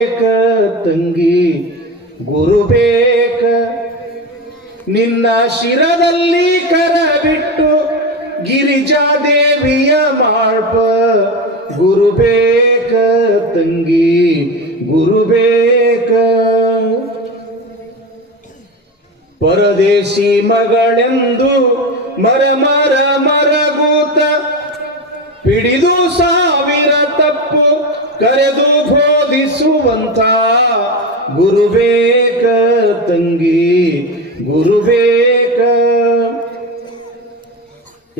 ತಂಗಿ ಗುರು ಬೇಕ ನಿನ್ನ ಶಿರದಲ್ಲಿ ಕರ ಬಿಟ್ಟು ಗಿರಿಜಾದೇವಿಯ ಮಾಡ್ಪ ಗುರು ಬೇಕ ತಂಗಿ ಗುರು ಬೇಕ ಪರದೇಶಿ ಮಗಳೆಂದು ಮರ ಮರ ಮರಗೂತ ಪಿಡಿದು ಸಾವಿರ ತಪ್ಪು ಕರೆದು ಬೋಧಿಸುವಂತ ಗುರು ಬೇಕ ತಂಗಿ ಗುರು ಬೇಕ.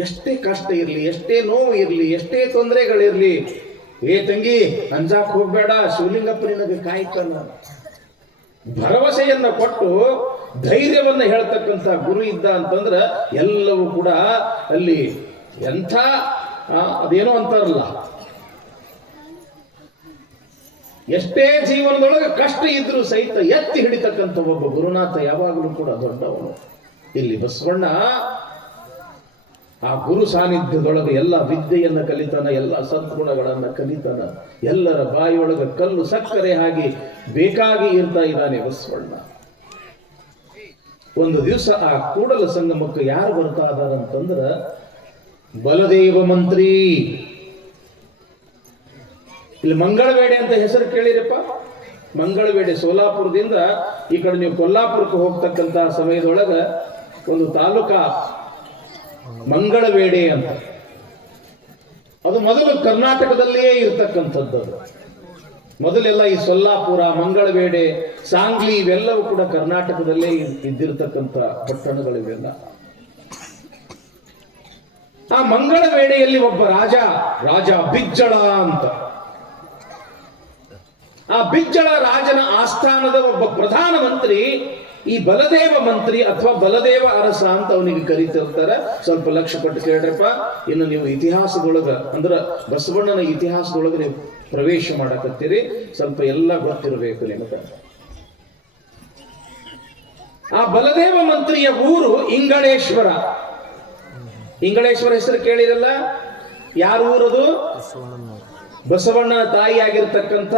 ಎಷ್ಟೇ ಕಷ್ಟ ಇರಲಿ, ಎಷ್ಟೇ ನೋವು ಇರಲಿ, ಎಷ್ಟೇ ತೊಂದರೆಗಳಿರ್ಲಿ, ಏ ತಂಗಿ ಅಂಜಾಕ್ ಹೋಗ್ಬೇಡ, ಶಿವಲಿಂಗಪ್ಪ ನಿನಗೆ ಕಾಯ್ತಾನ. ಭರವಸೆಯನ್ನ ಕೊಟ್ಟು ಧೈರ್ಯವನ್ನ ಹೇಳ್ತಕ್ಕಂಥ ಗುರು ಇದ್ದ ಅಂತಂದ್ರ ಎಲ್ಲವೂ ಕೂಡ ಅಲ್ಲಿ ಎಂಥ ಅದೇನೋ ಅಂತಾರಲ್ಲ, ಎಷ್ಟೇ ಜೀವನದೊಳಗೆ ಕಷ್ಟ ಇದ್ರೂ ಸಹಿತ ಎತ್ತಿ ಹಿಡಿತಕ್ಕಂಥ ಒಬ್ಬ ಗುರುನಾಥ ಯಾವಾಗಲೂ ಕೂಡ ದೊಡ್ಡವನು. ಇಲ್ಲಿ ಬಸವಣ್ಣ ಆ ಗುರು ಸಾನ್ನಿಧ್ಯದೊಳಗೆ ಎಲ್ಲ ವಿದ್ಯೆಯನ್ನ ಕಲಿತಾನ, ಎಲ್ಲ ಸದ್ಗುಣಗಳನ್ನ ಕಲಿತಾನ, ಎಲ್ಲರ ಬಾಯಿಯೊಳಗೆ ಕಲ್ಲು ಸಕ್ಕರೆ ಹಾಗೆ ಬೇಕಾಗಿ ಇರ್ತಾ ಇದ್ದಾನೆ ಬಸವಣ್ಣ. ಒಂದು ದಿವಸ ಆ ಕೂಡಲ ಸಂಗಮಕ್ಕೆ ಯಾರು ಬರ್ತಾ ಇದಾರಂತಂದ್ರ ಬಲದೇವ ಮಂತ್ರಿ. ಇಲ್ಲಿ ಮಂಗಳವೇಡೆ ಅಂತ ಹೆಸರು ಕೇಳಿರಪ್ಪ. ಮಂಗಳವೇಡೆ ಸೋಲಾಪುರದಿಂದ ಈ ಕಡೆ ನೀವು ಕೊಲ್ಲಾಪುರಕ್ಕೆ ಹೋಗ್ತಕ್ಕಂತ ಸಮಯದೊಳಗ ಒಂದು ತಾಲೂಕ ಮಂಗಳವೇಡೆ ಅಂತ, ಅದು ಮೊದಲು ಕರ್ನಾಟಕದಲ್ಲಿಯೇ ಇರ್ತಕ್ಕಂಥದ್ದು. ಮೊದಲೆಲ್ಲ ಈ ಸೊಲ್ಲಾಪುರ, ಮಂಗಳವೇಡೆ, ಸಾಂಗ್ಲಿ ಇವೆಲ್ಲವೂ ಕೂಡ ಕರ್ನಾಟಕದಲ್ಲೇ ಇದ್ದಿರತಕ್ಕಂಥ ಪಟ್ಟಣಗಳಿವೆಲ್ಲ. ಆ ಮಂಗಳವೇಡೆಯಲ್ಲಿ ಒಬ್ಬ ರಾಜ ಬಿಜ್ಜಳ ಅಂತ, ಆ ಬಿಜ್ಜಳ ರಾಜನ ಆಸ್ಥಾನದ ಒಬ್ಬ ಪ್ರಧಾನ ಮಂತ್ರಿ ಈ ಬಲದೇವ ಮಂತ್ರಿ ಅಥವಾ ಬಲದೇವ ಅರಸ ಅಂತ ಅವನಿಗೆ ಕರೀತಿರ್ತಾರೆ. ಸ್ವಲ್ಪ ಲಕ್ಷ್ಯ ಪಟ್ಟು ಕೇಳ್ರಪ್ಪ. ಇನ್ನು ನೀವು ಇತಿಹಾಸದೊಳಗ ಅಂದ್ರ ಬಸವಣ್ಣನ ಇತಿಹಾಸದೊಳಗ ನೀವು ಪ್ರವೇಶ ಮಾಡಕತ್ತೀರಿ, ಸ್ವಲ್ಪ ಎಲ್ಲ ಗೊತ್ತಿರಬೇಕು ನಿಮಗೆ. ಆ ಬಲದೇವ ಮಂತ್ರಿಯ ಊರು ಇಂಗಳೇಶ್ವರ. ಇಂಗಳೇಶ್ವರ ಹೆಸರು ಕೇಳಿರಲ್ಲ? ಯಾರ ಊರದು? ಬಸವಣ್ಣನ ತಾಯಿಯಾಗಿರ್ತಕ್ಕಂಥ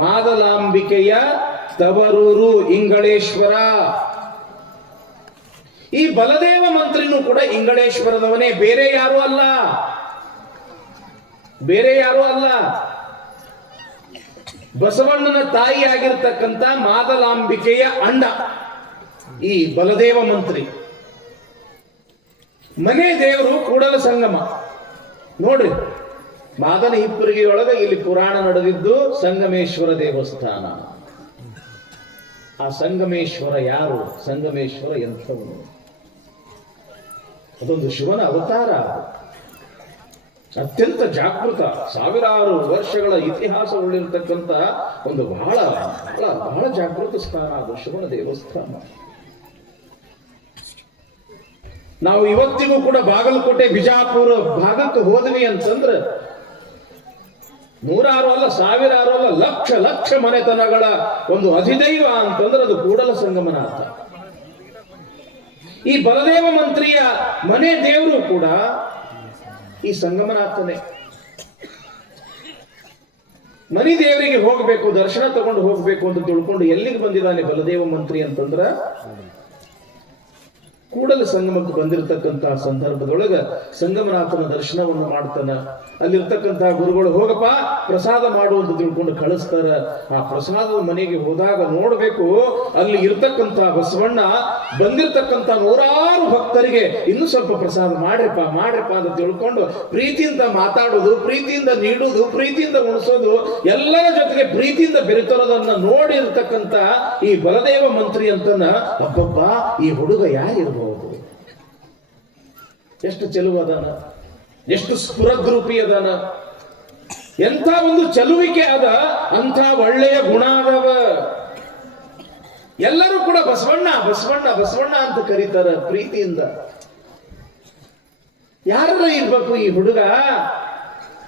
ಮಾದಲಾಂಬಿಕೆಯ ತವರೂರು ಇಂಗಳೇಶ್ವರ. ಈ ಬಲದೇವ ಮಂತ್ರಿನೂ ಕೂಡ ಇಂಗಳೇಶ್ವರದವನೇ, ಬೇರೆ ಯಾರು ಅಲ್ಲ, ಬೇರೆ ಯಾರು ಅಲ್ಲ. ಬಸವಣ್ಣನ ತಾಯಿಯಾಗಿರ್ತಕ್ಕಂಥ ಮಾದಲಾಂಬಿಕೆಯ ಅಣ್ಣ ಈ ಬಲದೇವ ಮಂತ್ರಿ. ಮನೆ ದೇವರು ಕೂಡಲ ಸಂಗಮ. ನೋಡ್ರಿ, ಮಾದನ ಹಿಪ್ಪರಿಗೆಯೊಳಗೆ ಇಲ್ಲಿ ಪುರಾಣ ನಡೆದಿದ್ದು ಸಂಗಮೇಶ್ವರ ದೇವಸ್ಥಾನ. ಆ ಸಂಗಮೇಶ್ವರ ಯಾರು? ಸಂಗಮೇಶ್ವರ ಎಂಥವನು? ಅದೊಂದು ಶಿವನ ಅವತಾರ, ಅತ್ಯಂತ ಜಾಗೃತ, ಸಾವಿರಾರು ವರ್ಷಗಳ ಇತಿಹಾಸ ಉಳ್ಳಿರ್ತಕ್ಕಂಥ ಒಂದು ಬಹಳ ಬಹಳ ಬಹಳ ಜಾಗೃತ ಸ್ಥಾನ ಅದು ಶಿವನ ದೇವಸ್ಥಾನ. ನಾವು ಇವತ್ತಿಗೂ ಕೂಡ ಬಾಗಲಕೋಟೆ ಬಿಜಾಪುರ ಭಾಗಕ್ಕೆ ಹೋದ್ವಿ ಅಂತಂದ್ರೆ ನೂರಾರು ಅಲ್ಲ, ಸಾವಿರಾರು ಅಲ್ಲ, ಲಕ್ಷ ಲಕ್ಷ ಮನೆತನಗಳ ಒಂದು ಅಧಿದೈವ ಅಂತಂದ್ರೆ ಅದು ಕೂಡಲ ಸಂಗಮನಾಥ. ಈ ಬಲದೇವ ಮಂತ್ರಿಯ ಮನೆ ದೇವರು ಕೂಡ ಈ ಸಂಗಮನಾಥನೇ. ಮನೆ ದೇವರಿಗೆ ಹೋಗಬೇಕು, ದರ್ಶನ ತಗೊಂಡು ಹೋಗ್ಬೇಕು ಅಂತ ತಿಳ್ಕೊಂಡು ಎಲ್ಲಿಗೆ ಬಂದಿದ್ದಾನೆ ಬಲದೇವ ಮಂತ್ರಿ ಅಂತಂದ್ರ ಕೂಡಲ ಸಂಗಮಕ್ಕೆ ಬಂದಿರತಕ್ಕಂತಹ ಸಂದರ್ಭದೊಳಗ ಸಂಗಮನಾಥನ ದರ್ಶನವನ್ನು ಮಾಡ್ತಾನ. ಅಲ್ಲಿರ್ತಕ್ಕಂತಹ ಗುರುಗಳು ಹೋಗಪ್ಪ ಪ್ರಸಾದ ಮಾಡು ಅಂತ ತಿಳ್ಕೊಂಡು ಕಳಿಸ್ತಾರ. ಆ ಪ್ರಸಾದದ ಮನೆಗೆ ಹೋದಾಗ ನೋಡ್ಬೇಕು, ಅಲ್ಲಿ ಇರ್ತಕ್ಕಂಥ ಬಸವಣ್ಣ ಬಂದಿರತಕ್ಕಂಥ ನೂರಾರು ಭಕ್ತರಿಗೆ ಇನ್ನೂ ಸ್ವಲ್ಪ ಪ್ರಸಾದ ಮಾಡ್ರಿಪ್ಪ ಮಾಡ್ರಿಪ್ಪ ಅಂತ ತಿಳ್ಕೊಂಡು ಪ್ರೀತಿಯಿಂದ ಮಾತಾಡೋದು, ಪ್ರೀತಿಯಿಂದ ನೀಡುವುದು, ಪ್ರೀತಿಯಿಂದ ಉಣಿಸೋದು, ಎಲ್ಲರ ಜೊತೆಗೆ ಪ್ರೀತಿಯಿಂದ ಬೆರೆತರೋದನ್ನ ನೋಡಿರ್ತಕ್ಕಂಥ ಈ ಬಲದೇವ ಮಂತ್ರಿ ಅಂತನ ಅಬ್ಬಬ್ಬ ಈ ಹುಡುಗ ಯಾರಿರ್ಬೋದು, ಎಷ್ಟು ಚೆಲುವು ಅದಾನ, ಎಷ್ಟು ಸ್ಫುರದ್ರೂಪಿ ಅದಾನ, ಎಂಥ ಒಂದು ಚಲುವಿಕೆ ಅದ, ಅಂಥ ಒಳ್ಳೆಯ ಗುಣ ಅದವ. ಎಲ್ಲರೂ ಕೂಡ ಬಸವಣ್ಣ ಬಸವಣ್ಣ ಬಸವಣ್ಣ ಅಂತ ಕರೀತಾರ ಪ್ರೀತಿಯಿಂದ. ಯಾರ ಇರ್ಬೇಕು ಈ ಹುಡುಗ?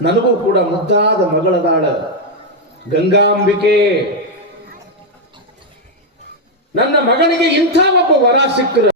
ನನಗೂ ಕೂಡ ಮುದ್ದಾದ ಮಗಳದಾಳ ಗಂಗಾಂಬಿಕೆ. ನನ್ನ ಮಗನಿಗೆ ಇಂಥ ಒಬ್ಬ ವರ ಸಿಕ್ಕರು.